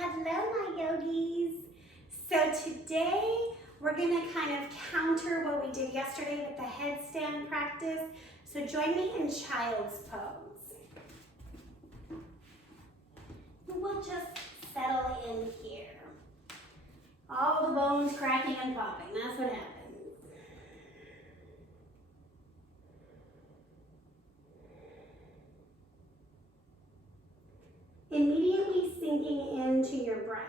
Hello, my yogis. So today we're going to kind of counter what we did yesterday with the headstand practice. So join me in child's pose. We'll just settle in here. All the bones cracking and popping. That's what happens. Immediately sinking into your breath.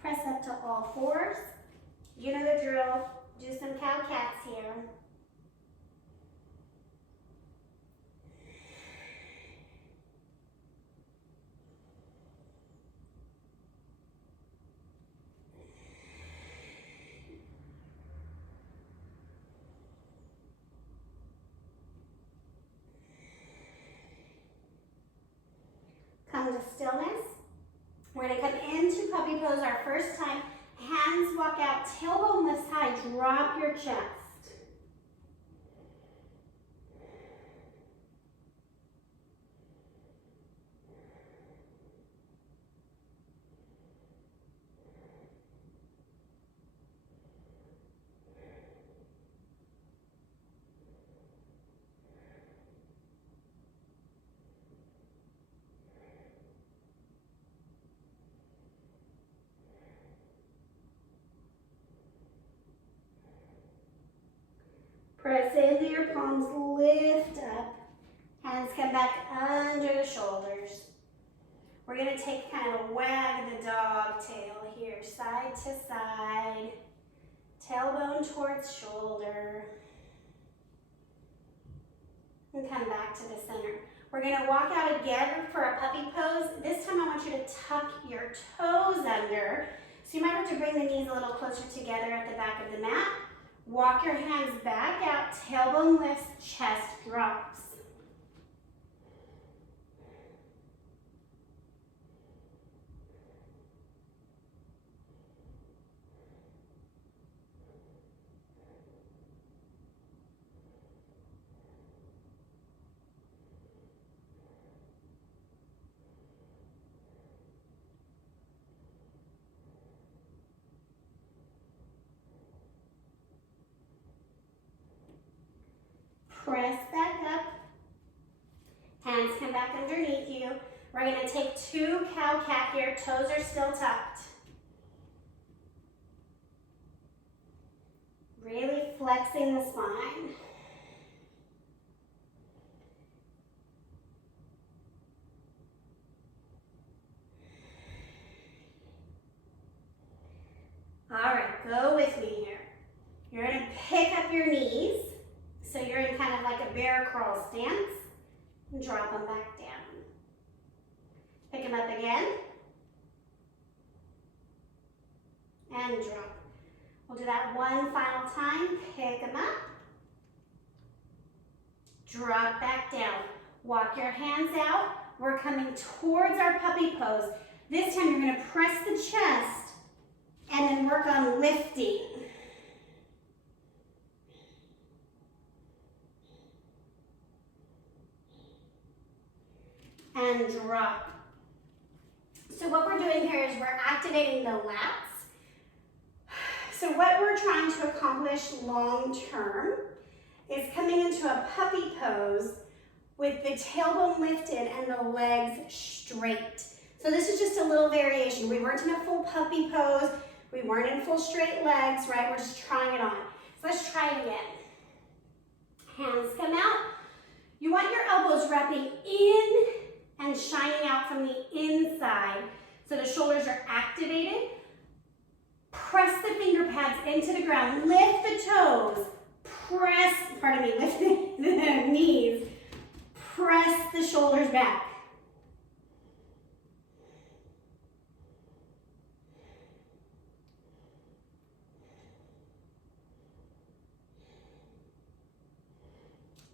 Press up to all fours. You know the drill. Do some cow-cats here. Come to stillness. We're going to come into puppy pose our first time. Hands walk out, tailbone lifts high, drop your chest. Press into your palms, lift up. Hands come back under the shoulders. We're going to take kind of a wag the dog tail here, side to side. Tailbone towards shoulder. And come back to the center. We're going to walk out again for a puppy pose. This time I want you to tuck your toes under. So you might have to bring the knees a little closer together at the back of the mat. Walk your hands back out, tailbone lifts, chest drops. Press back up. Hands come back underneath you. We're going to take two cow-cat here. Toes are still tucked. Really flexing the spine. All right, go with me here. You're going to pick up your knees. So you're in kind of like a bear crawl stance. And drop them back down. Pick them up again. And drop. We'll do that one final time. Pick them up. Drop back down. Walk your hands out. We're coming towards our puppy pose. This time you're going to press the chest and then work on lifting. And drop. So what we're doing here is we're activating the lats. So what we're trying to accomplish long term is coming into a puppy pose with the tailbone lifted and the legs straight. So this is just a little variation. We weren't in a full puppy pose. We weren't in full straight legs, right? We're just trying it on. So let's try it again. Hands come out. You want your elbows wrapping in and shining out from the inside. So the shoulders are activated. Press the finger pads into the ground. Lift the toes. Press, lift the knees. Press the shoulders back.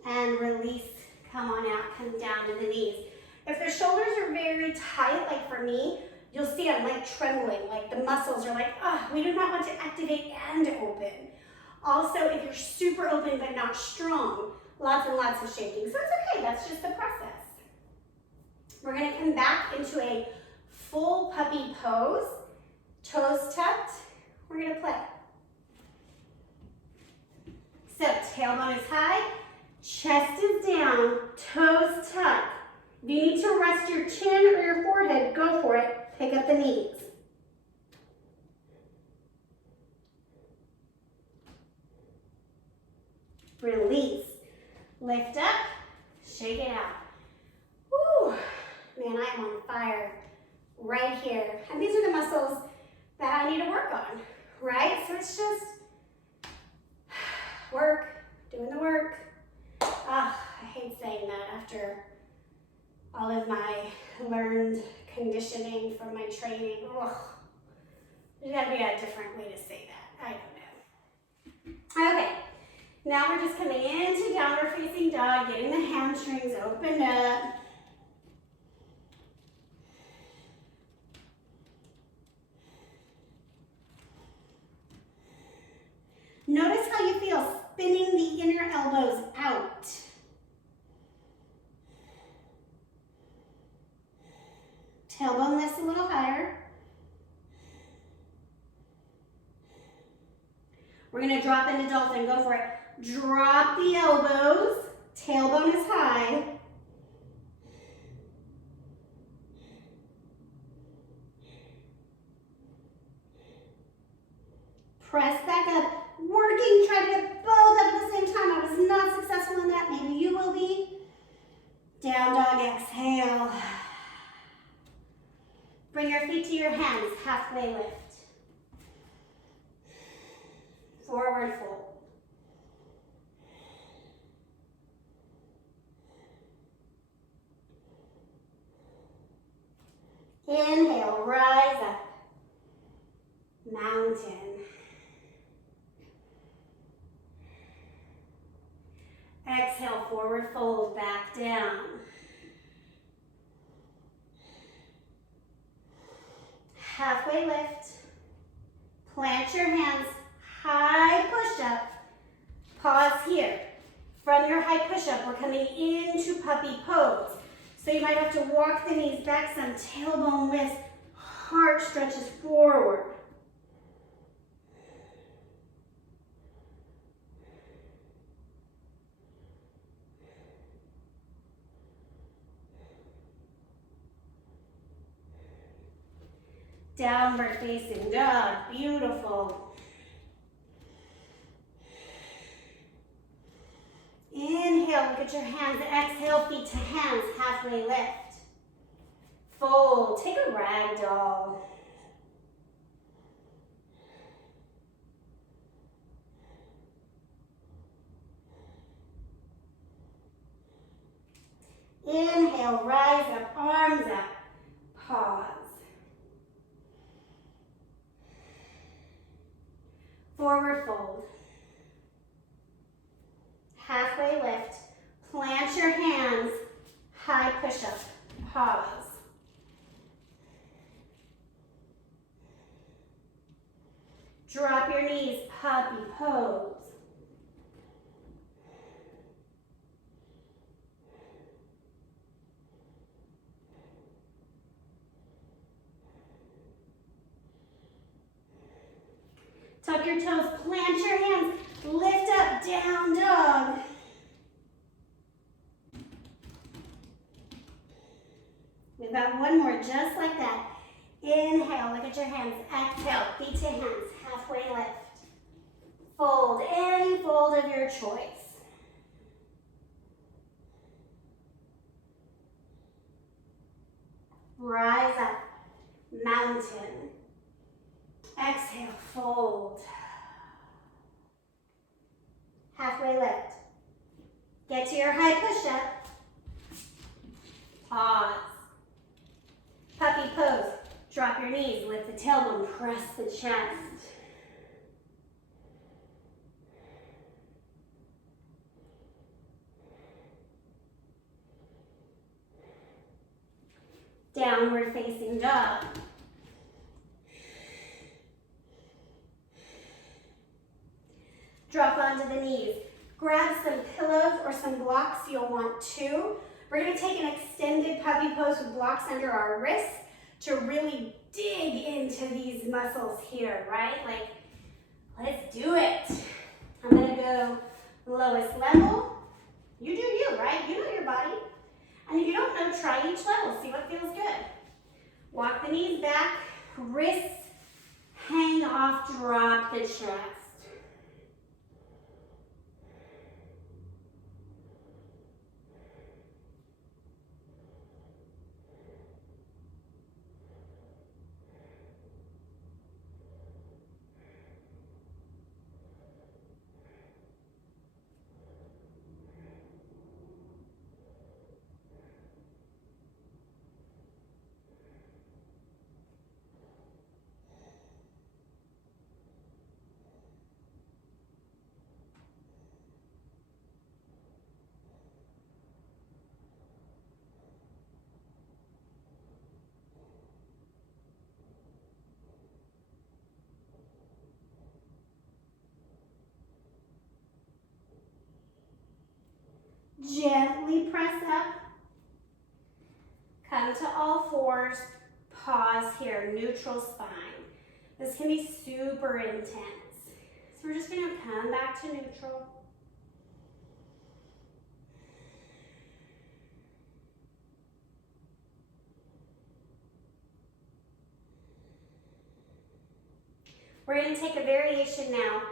And release Come on out, come down to the knees. If the shoulders are very tight, like for me, you'll see I'm like trembling, like the muscles are like, we do not want to activate and open. Also, if you're super open but not strong, lots and lots of shaking. So it's okay, that's just the process. We're gonna come back into a full puppy pose, toes tucked. We're gonna play. So tailbone is high, chest is down, toes tucked. If you need to rest your chin or your forehead, go for it. Pick up the knees. Release. Lift up, shake it out. Woo! Man, I am on fire right here. And these are the muscles that I need to work on, right? So it's just work, doing the work. I hate saying that after all of my learned conditioning from my training. There's gotta be a different way to say that. I don't know. Okay, now we're just coming into downward facing dog, getting the hamstrings opened up. Notice how you feel spinning the inner elbows out. Tailbone lifts a little higher. We're gonna drop into dolphin, go for it. Drop the elbows, tailbone is high. Press back up, working, try to get both up at the same time. I was not successful in that, maybe you will be. Down dog, exhale. Bring your feet to your hands, halfway lift. Forward fold. Inhale, rise up. Mountain. Exhale, forward fold, back down. Halfway lift. Plant your hands, high push-up. Pause here. From your high push-up, we're coming into puppy pose. So you might have to walk the knees back some, tailbone lifts, heart stretches forward. Downward facing dog, beautiful. Inhale, look at your hands. Exhale, feet to hands, halfway lift. Fold, take a rag doll. Inhale, rise up, arms up, pause. Forward fold. Halfway lift. Plant your hands. High push-up. Pause. Drop your knees. Puppy pose. Tuck your toes, plant your hands, lift up, down dog. We've got one more just like that. Inhale, look at your hands. Exhale, feet to hands, halfway lift. Fold, any fold of your choice. Rise up, mountain. Exhale, fold. Halfway lift. Get to your high push-up. Pause. Puppy pose. Drop your knees, lift the tailbone, press the chest. downward facing dog. Drop onto the knees. Grab some pillows or some blocks, you'll want two. We're gonna take an extended puppy pose with blocks under our wrists to really dig into these muscles here, right? Like, let's do it. I'm gonna go lowest level. You do you, right? You know your body. And if you don't know, try each level. See what feels good. Walk the knees back, wrists hang off, drop the chest. Gently press up. Come to all fours. Pause here, neutral spine. This can be super intense. So we're just gonna come back to neutral. We're gonna take a variation now.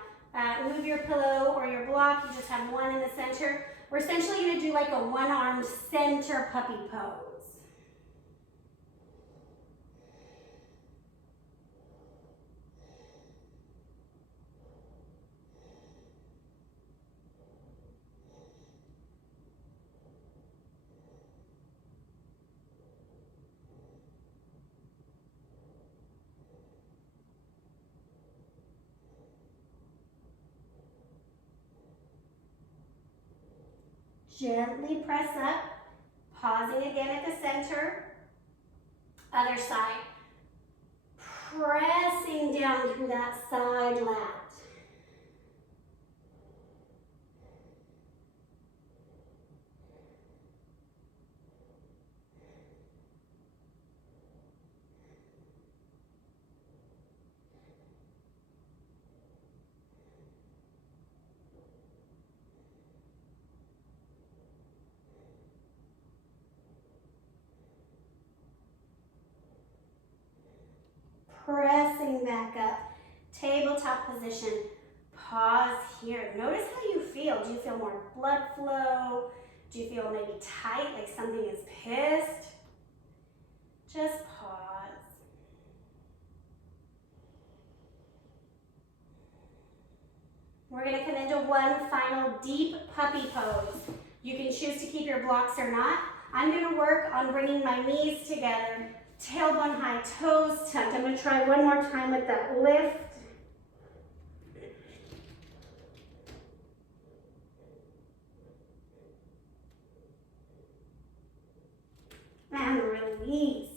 Move your pillow or your block, you just have one in the center. We're essentially gonna do like a one-armed center puppy pose. Gently press up, pausing again at the center. Other side. Pressing down through that side lat. Pressing back up, tabletop position. Pause here. Notice how you feel. Do you feel more blood flow? Do you feel maybe tight, like something is pissed? Just pause. We're gonna come into one final deep puppy pose. You can choose to keep your blocks or not. I'm gonna work on bringing my knees together. Tailbone high, toes tucked. I'm going to try one more time with that lift. And release.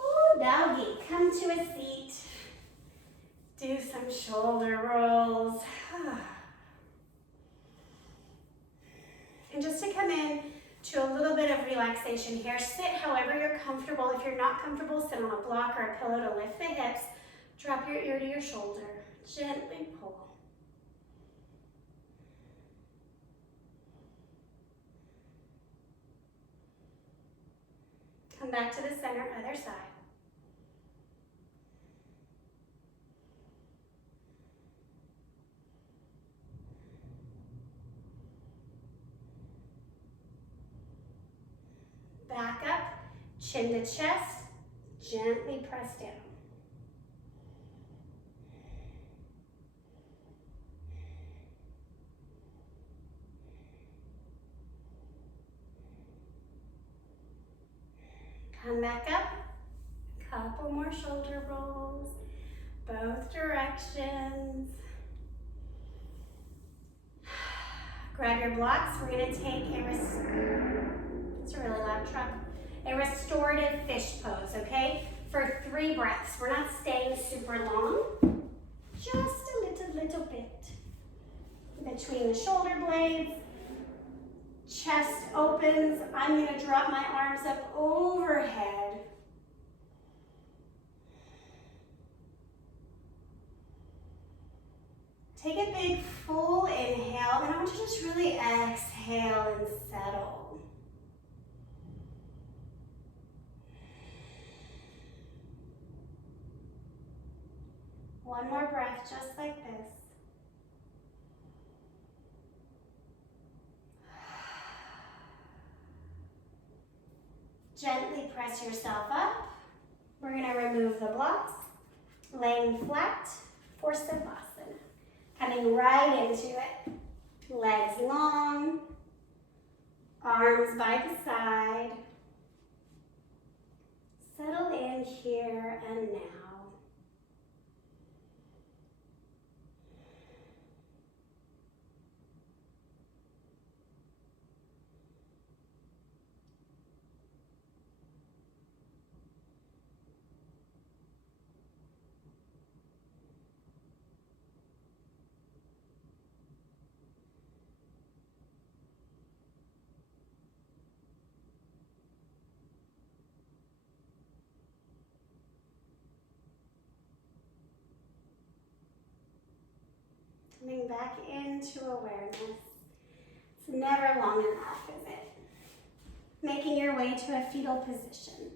Ooh, doggy. Come to a seat. Do some shoulder rolls. And just to come in to a little bit of relaxation here. Sit however you're comfortable. If you're not comfortable, sit on a block or a pillow to lift the hips. Drop your ear to your shoulder. Gently pull. Come back to the center, other side. Back up, chin to chest, gently press down. Come back up, couple more shoulder rolls, both directions. Grab your blocks, we're gonna take it's a really loud truck. a restorative fish pose, okay? For 3 breaths. We're not staying super long, just a little bit. Between the shoulder blades, chest opens. I'm gonna drop my arms up overhead. Take a big full inhale, and I want you to just really exhale and settle. One more breath, just like this. Gently press yourself up. We're gonna remove the blocks, laying flat for Savasana. Coming right into it. Legs long, arms by the side. Settle in here and now. Coming back into awareness. It's never long enough, is it? Making your way to a fetal position.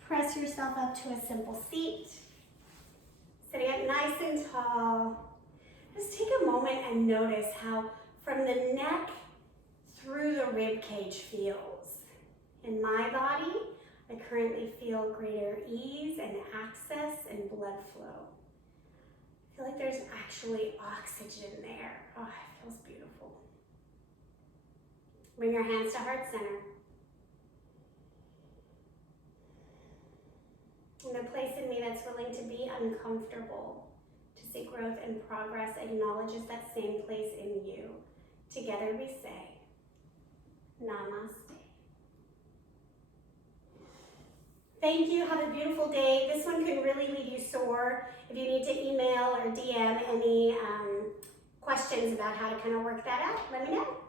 Press yourself up to a simple seat. Sitting up nice and tall. Just take a moment and notice how from the neck through the rib cage feels. In my body, I currently feel greater ease and access and blood flow. I feel like there's actually oxygen there. Oh, it feels beautiful. Bring your hands to heart center. And the place in me that's willing to be uncomfortable, to see growth and progress, acknowledges that same place in you. Together we say, Namaste. Thank you. Have a beautiful day. This one can really leave you sore. If you need to email or DM any questions about how to kind of work that out, let me know.